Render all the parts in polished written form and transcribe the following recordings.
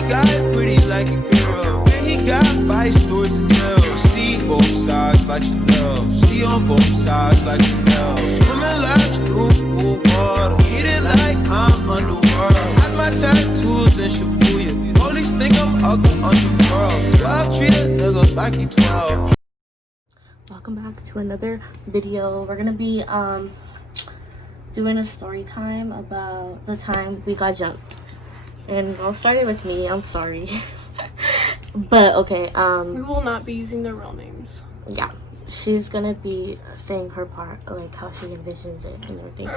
My guy pretty like a girl, and he got 5 stories to tell. See both sides like Chanel, see on both sides like Chanel. Swimming laps through cool water, eating like I'm underworld. Had my tattoos in Shibuya, police think I'm out the underworld. 12 treat a nigga like he 12. Welcome back to another video. We're gonna be doing a story time about the time we got jumped. And I'll start it with me. I'm sorry. But okay, we will not be using their real names. yeah. She's gonna be saying her part, like how she envisions it and everything.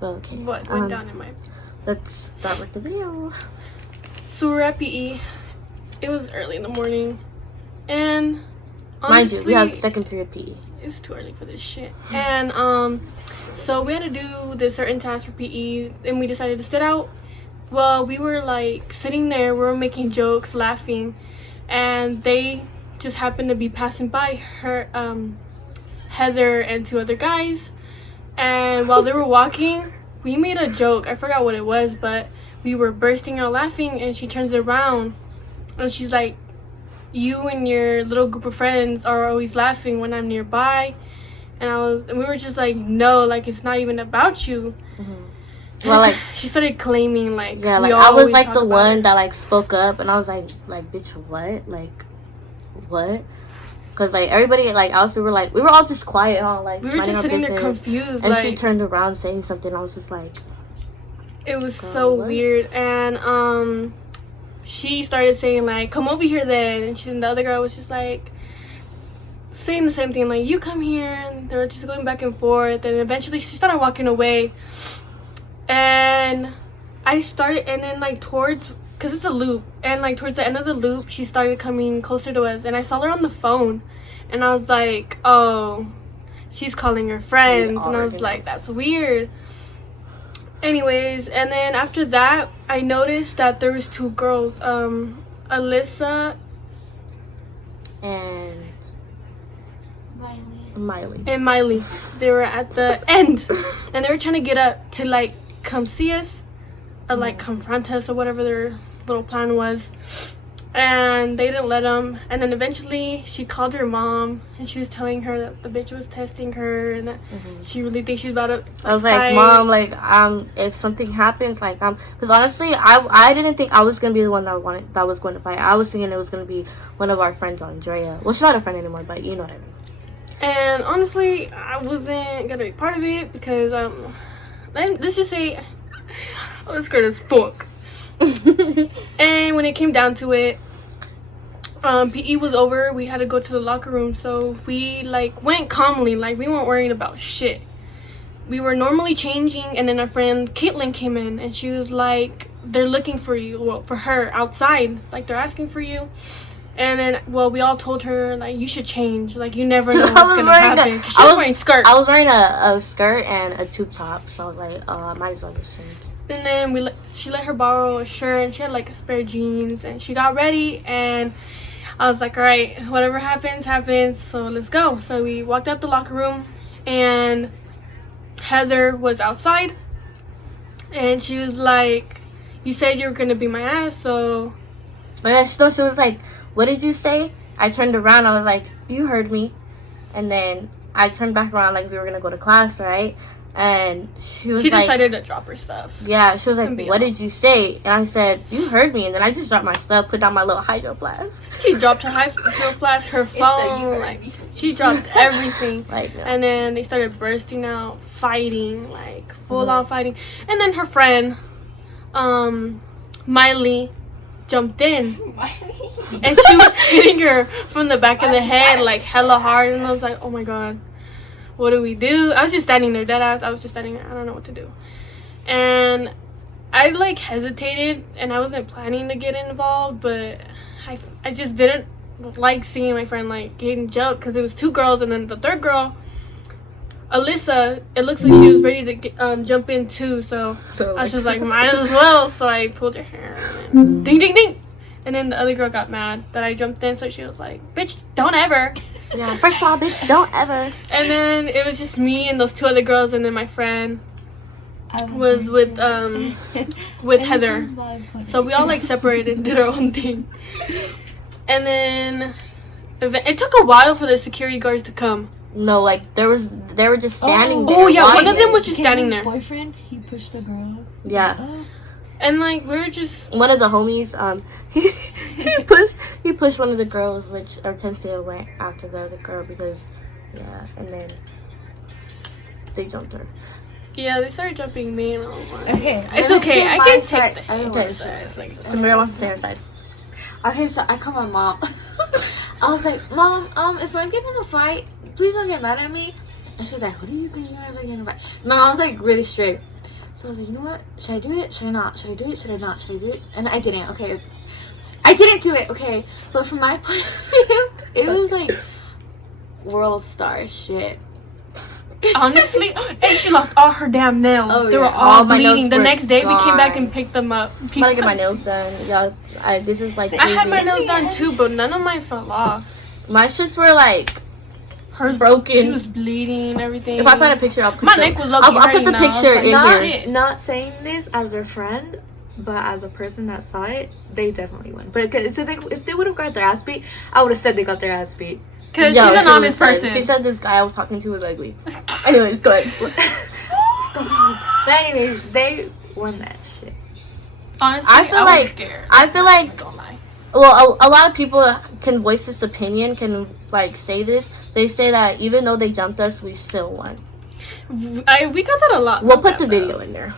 But okay. What went down in my... Let's start with the video. So we're at PE. It was early in the morning. And Mind honestly, you, we have second period PE. it's too early for this shit. And so we had to do this certain task for PE, and we decided to sit out. Well, we were like sitting there, we were making jokes, laughing, and they just happened to be passing by her, Heather and 2 other guys. And while they were walking, we made a joke. I forgot what it was, but we were bursting out laughing, and she turns around and she's like, "You and your little group of friends are always laughing when I'm nearby." And we were just like, "No, like it's not even about you." Well, like she started claiming like, yeah, we like I was always like talk the about one it. that like spoke up, and I was like bitch, what? Like what? Because like everybody like else we were all just quiet, huh? Like We were minding just our sitting there business. confused. And like, she turned around saying something. I was just like, it was Girl, so what? weird. And she started saying like, "Come over here then," and the other girl was just like saying the same thing, like, "You come here," and they were just going back and forth. And eventually she started walking away, and then like towards, because it's a loop, and like towards the end of the loop she started coming closer to us, and I saw her on the phone, and I was like, "Oh, she's calling her friends," and I was like, "That's weird." Anyways, and then after that I noticed that there was 2 girls, Alyssa and Miley. and Miley. They were at the end, and they were trying to get up to like come see us or like confront us or whatever their little plan was, and they didn't let them. And then eventually she called her mom, and she was telling her that the bitch was testing her, and that she really thinks she's about to I was like, fight. Mom, like if something happens, like because honestly I didn't think I was gonna be the one that was going to fight. I was thinking it was gonna be one of our friends, Andrea. Well, she's not a friend anymore, but you know what I mean. And honestly, I wasn't gonna be part of it because let's just say I was scared as fuck. And when it came down to it, PE was over. We had to go to the locker room, so we like went calmly, like we weren't worried about shit. We were normally changing, and then our friend Caitlin came in, and she was like, "They're looking for you." Well, for her outside, like they're asking for you. And then, well, we all told her like, "You should change. Like you never know what's gonna happen." 'Cause she was wearing skirt. I was wearing a skirt and a tube top, so I was like, I might as well just change. And then she let her borrow a shirt, and she had like a spare jeans, and she got ready, and I was like, "All right, whatever happens, happens. So let's go." So we walked out the locker room, and Heather was outside, and she was like, "You said you were gonna be my ass, so." But then she was like, "What did you say?" I turned around. I was like, "You heard me." And then I turned back around like we were gonna go to class, right? And she like, decided to drop her stuff. Yeah, she was like, And "What did you say?" And I said, "You heard me." And then I just dropped my stuff, put down my little hydro flask. She dropped her hydro flask, her phone, like she dropped everything. Like, no. And then they started bursting out, fighting, like full on fighting. And then her friend, Miley, jumped in, and she was hitting her from the back of the head like hella hard. And I was like, "Oh my god, what do we do?" I was just standing there, dead ass. I was just standing there. I don't know what to do. And I like hesitated, and I wasn't planning to get involved, but I just didn't like seeing my friend like getting jumped, because it was 2 girls, and then the third girl, Alyssa, it looks like she was ready to get, jump in too, so I was just like, might as well. So I pulled her hair, and ding ding ding, and then the other girl got mad that I jumped in, so she was like, "Bitch, don't ever." Yeah, first of all, bitch, don't ever. And then it was just me and those 2 other girls, and then my friend. was with Heather. So we all like separated and did our own thing. And then it took a while for the security guards to come. No, like they were just standing there. Oh yeah, one of watching. them was just standing there. Boyfriend, he pushed the girl. Yeah. Oh. And like we were just One of the homies, he pushed one of the girls, which Hortensia went after the other girl because, yeah, and then they jumped her. yeah, they started jumping me and I was like, Okay. it's Let me okay. say I my can side. take that. Okay, Samira wants to say her side. Okay, so I called my mom. I was like, Mom, if I get in a fight, please don't get mad at me. And she was like, what do you think you're really gonna fight? No, I was like really strict. So I was like, you know what? Should I do it? Should I not? Should I do it? Should I not? Should I do it? And I didn't. Okay. I didn't do it. Okay. But from my point of view, it was like world star shit. Honestly, and she lost all her damn nails. Oh, They were yeah. all My nails bleeding. The were next day we came back gone. and picked them up. I'm gonna get my nails done. Yeah, this is like I had my crazy. nails done too, but none of mine fell off. My shits were like Hers broken. She was bleeding and everything. If I find a picture, I'll put My the, neck was lucky. I'll put the picture in here. Not saying this as a friend, but as a person that saw it, they definitely won. But if they would have got their ass beat, I would have said they got their ass beat. Because Yo, she's an she honest was- person. She said this guy I was talking to was ugly. Anyways, go ahead. But anyways, they won that shit. Honestly, I feel was like- scared. I feel I'm like not gonna lie. Well, a lot of people can voice this opinion, can like say this. They say that even though they jumped us, we still won. We got that a lot. We'll Not put that the bad. video in there.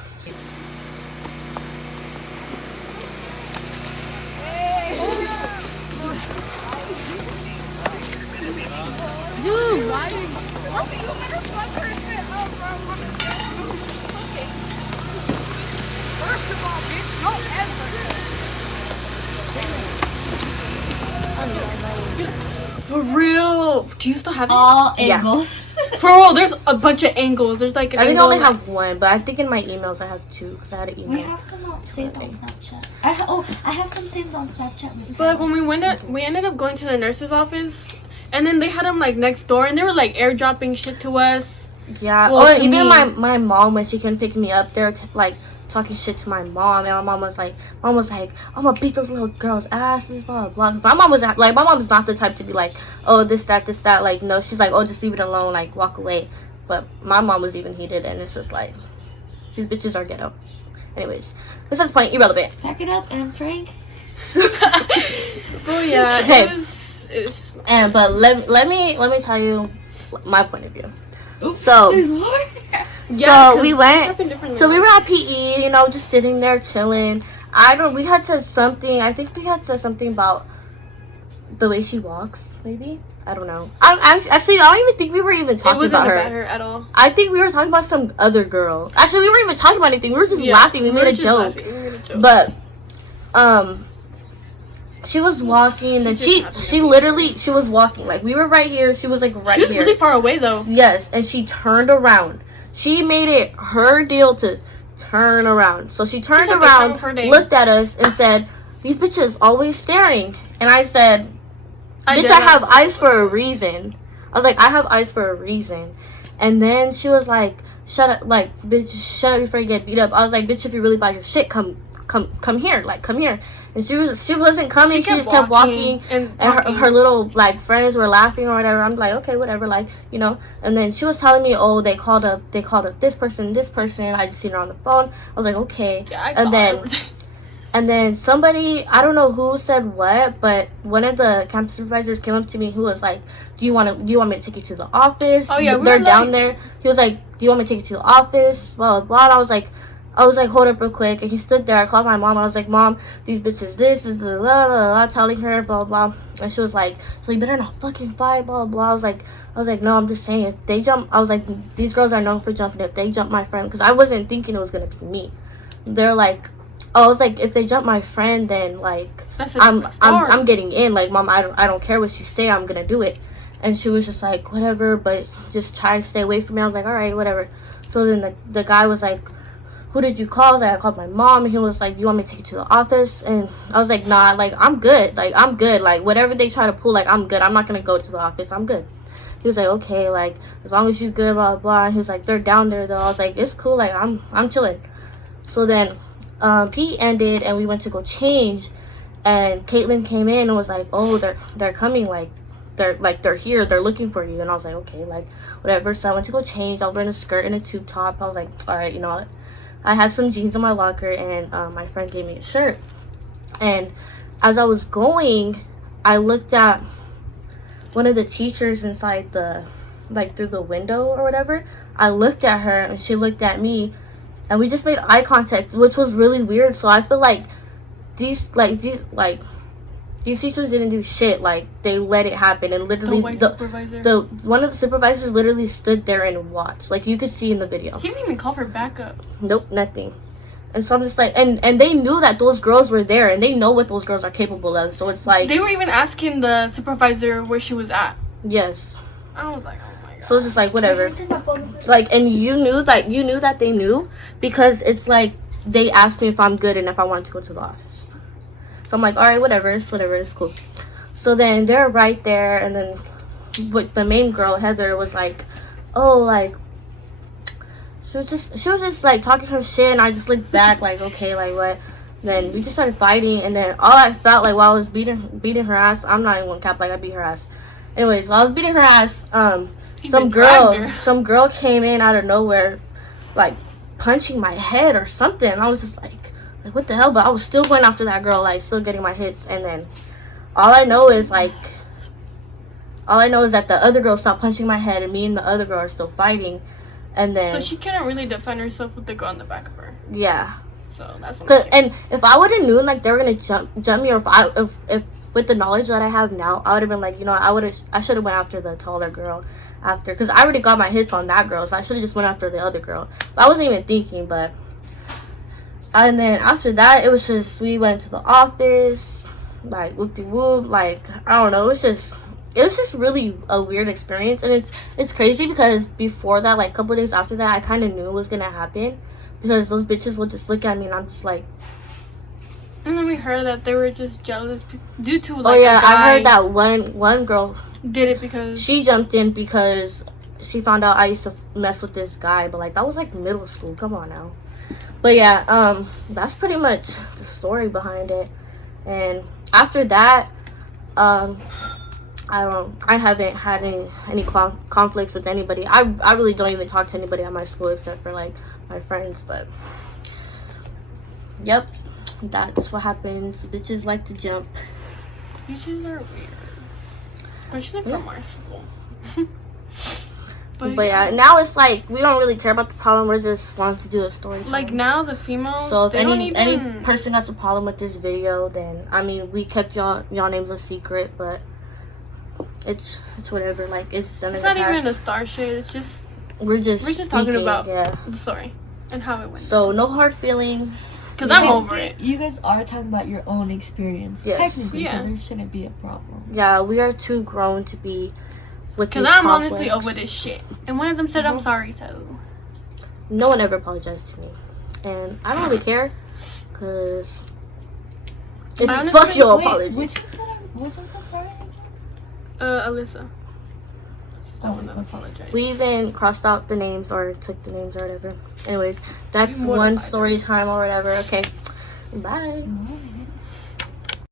For real. Do you still have it? All Yeah. angles. For real, there's a bunch of angles. There's like an I think I angle only like- have one, but I think in my emails I have two because I had an We email. have some saved on Snapchat. I have some saved on Snapchat. With But when we ended up going to the nurse's office, and then they had them like next door, and they were like airdropping shit to us. Yeah. Well, Or to even me- my mom, when she couldn't pick me up, they were like talking shit to my mom, and my mom was like, I'm gonna beat those little girls' asses, blah blah. My mom was like, my mom is not the type to be like, oh this that. Like no, she's like, oh just leave it alone, like walk away. But my mom was even heated, and it's just like, these bitches are ghetto. Anyways, besides the point, irrelevant. Back it up, and Frank. Oh yeah. Okay. It was just, And but let me tell you my point of view. So yeah, so we 'cause went. it happened differently. So we were at PE, you know, just sitting there chilling. We had said something. I think we had said something about the way she walks. Maybe I don't know. I don't even think we were even It talking wasn't about about her. her at all. I think we were talking about some other girl. Actually, we weren't even talking about anything. We were just Yeah, laughing. We were made a just joke. laughing. We made a joke. But she was walking, and She's just she literally was walking. Like we were right here. She was like right she was here. really far away though. Yes, and she turned around. She made it her deal to turn around. So she turned took the time around, of her day. looked at us, and said, "These bitches always staring." And I said, "Bitch, did I not. have eyes for a reason." I was like, "I have eyes for a reason." And then she was like, "Shut up, like, bitch, shut up before you get beat up." I was like, "Bitch, if you're really about your shit, come here, like, come here." And she wasn't coming. She just kept walking. and And her little like friends were laughing or whatever. I'm like, okay, whatever, like, you know. And then she was telling me, oh, they called up this person. I just seen her on the phone. I was like, okay. Yeah, I And saw then everything. and then somebody, I don't know who said what, but one of the campus supervisors came up to me who was like, do you want me to take you to the office? Oh, yeah, we they're were down like- there. He was like, do you want me to take you to the office? Blah blah blah. And I was like, hold up real quick. And he stood there. I called my mom. I was like, Mom, these bitches this is blah blah blah, telling her blah blah. And she was like, so you better not fucking fight, blah blah. I was like, no, I'm just saying, if they jump, I was like, these girls are known for jumping. If they jump my friend, because I wasn't thinking it was gonna be me. They're like, I was like, if they jump my friend, then like That's a different story. I'm getting in. Like, Mom, I don't care what you say. I'm gonna do it. And she was just like, whatever, but just try to stay away from me. I was like, all right, whatever. So then the guy was like, who did you call? I was like, I called my mom. And he was like, you want me to take you to the office? And I was like, nah, like, I'm good. Like, whatever they try to pull, like, I'm good. I'm not gonna go to the office. I'm good. He was like, okay, like, as long as you good, blah, blah. And he was like, they're down there, though. I was like, it's cool. Like, I'm chilling. So then PE ended, and we went to go change. And Caitlin came in and was like, oh, they're coming. Like, they're here. They're looking for you. And I was like, okay, like, whatever. So I went to go change. I was wearing a skirt and a tube top. I was like, all right, you know what? I had some jeans in my locker, and my friend gave me a shirt. And as I was going, I looked at one of the teachers inside through the window or whatever. I looked at her, and she looked at me, and we just made eye contact, which was really weird. So I feel like these teachers didn't do shit. Like, they let it happen, and literally The white supervisor. one of the supervisors literally stood there and watched. Like, you could see in the video. He didn't even call for backup. Nope, nothing. And so I'm just like, and they knew that those girls were there, and they know what those girls are capable of. So it's like, They were even asking the supervisor where she was at. yes. I was like, oh my god. So it's just like, whatever. Like, and you knew that they knew, because it's like they asked me if I'm good and if I wanted to go to the office. So I'm like, all right, whatever, it's cool. So then they're right there, and then with the main girl, Heather, was like, oh, like, she was just like talking her shit, and I just looked back like, okay, like what? Then we just started fighting, and then all I felt like while I was beating her ass, I'm not even gonna cap, like, I beat her ass. Anyways, while I was beating her ass, some girl came in out of nowhere, like punching my head or something. I was just like what the hell? But I was still going after that girl, like still getting my hits. And then all I know is that the other girl stopped punching my head, and me and the other girl are still fighting. And then So she couldn't really defend herself with the girl on the back of her. yeah. So that's And if I would have known like they were gonna jump me, or if with the knowledge that I have now, I would have been like, you know, I should have went after the taller girl after, because I already got my hits on that girl, so I should have just went after the other girl. But I wasn't even thinking. But and then after that, it was just, we went to the office, like whoop de whoop, like I don't know, it was just really a weird experience. And it's crazy because before that, like a couple days after that, I kind of knew it was gonna happen, because those bitches would just look at me, and I'm just like. And then we heard that they were just jealous due to like. Oh yeah, a guy I heard that one girl did it because she jumped in because she found out I used to mess with this guy, but like that was like middle school. Come on now. But yeah, that's pretty much the story behind it. And after that, I haven't had any conflicts with anybody. I really don't even talk to anybody at my school except for like my friends. But yep. That's what happens. Bitches like to jump. bitches are weird, especially from our school. But yeah, now it's like we don't really care about the problem. We just want to do a story time. Like now the females. So if they don't any even... person has a problem with this video, then I mean we kept y'all names a secret, but it's whatever. Like it's done. It's not even a star shit. It's just we're just talking speaking, about yeah. the story and how it went. So no hard feelings. Because I'm over it. You guys are talking about your own experience, Yes. technically, Yeah. so there shouldn't be a problem. Yeah, we are too grown to be with these Because I'm conflicts. honestly over this shit. And one of them said I'm sorry, so. No one ever apologized to me, and I don't really care, because it's Honestly, fuck your Wait, apology. which one said sorry again? Alyssa. She's the Oh, one that okay. apologized. We even crossed out the names or took the names or whatever. Anyways, that's You one mortified story time or whatever. Okay, bye. No.